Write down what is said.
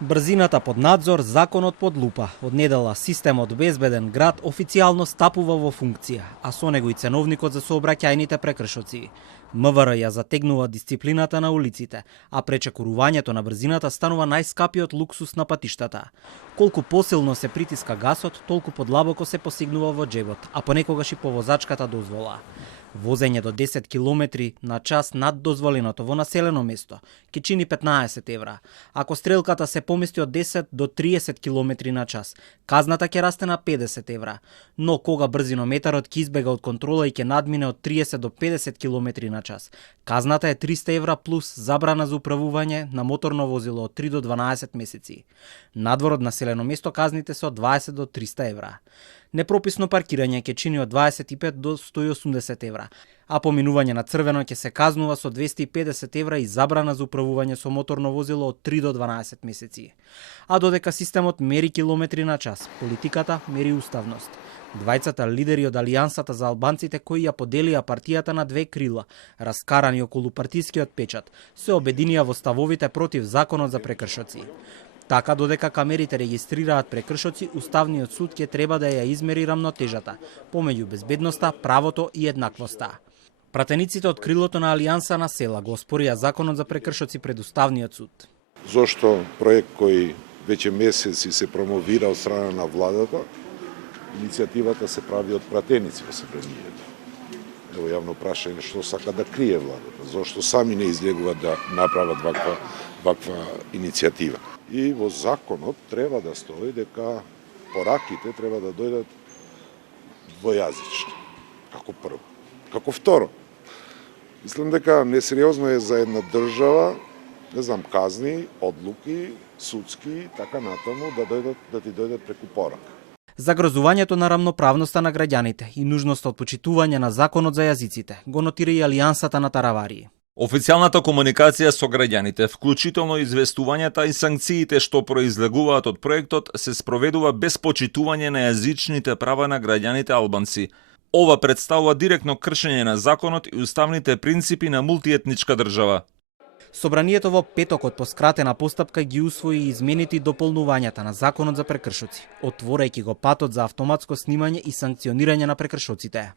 Брзината под надзор, законот под лупа. Од недела системот Безбеден град официјално стапува во функција, а со него и ценовникот за сообраќајните прекршоци. МВР ја затегнува дисциплината на улиците, а пречекорувањето на брзината станува најскапиот луксус на патиштата. Колку посилно се притиска гасот, толку подлабоко се посегнува во џебот, а понекогаш и по возачката дозвола. Возење до 10 км на час над дозволеното во населено место ќе чини 15 евра. Ако стрелката се помести од 10 до 30 км на час, казната ќе расте на 50 евра. Но кога брзинометарот ќе избега од контрола и ќе надмине од 30 до 50 км на час, казната е 300 евра плюс забрана за управување на моторно возило од 3 до 12 месеци. Надвор од населено место казните се од 20 до 300 евра. Непрописно паркирање ќе чини од 25 до 180 евра, а поминување на црвено ќе се казнува со 250 евра и забрана за управување со моторно возило од 3 до 12 месеци. А додека системот мери километри на час, политиката мери уставност. Двајцата лидери од Алијансата за албанците кои ја поделија партијата на две крила, раскарани околу партискиот печат, се обединија во ставовите против законот за прекршоци. Така, додека камерите регистрираат прекршоци, Уставниот суд ќе треба да ја измери рамнотежата помеѓу безбедноста, правото и еднаквоста. Пратениците од крилото на Алијанса на села го оспорија законот за прекршоци пред Уставниот суд. Зошто проект кој веќе месеци се промовира од страна на владата, иницијативата се прави од пратеници во собранието. Ево јавно прашање што сака да крие владата, зошто сами не излегуваат да направат ваква иницијатива. И во законот треба да стои дека пораките треба да дојдат двојазични, како прво. Како второ, мислам дека несериозно е за една држава, не знам, казни, одлуки, судски, така натаму, да ти дојдат преку порака. Загрозувањето на рамноправноста на граѓаните и нужноста од почитување на законот за јазиците го нотира и Алијансата на Таравари. Официјалната комуникација со граѓаните, вклучително известувањата и санкциите што произлегуваат од проектот, се спроведува без почитување на јазичните права на граѓаните албанци. Ова представува директно кршење на законот и уставните принципи на мултиетничка држава. Собранието во петокот по скратена постапка ги усвои измените и дополнувањата на законот за прекршоци, отворајќи го патот за автоматско снимање и санкционирање на прекршоците.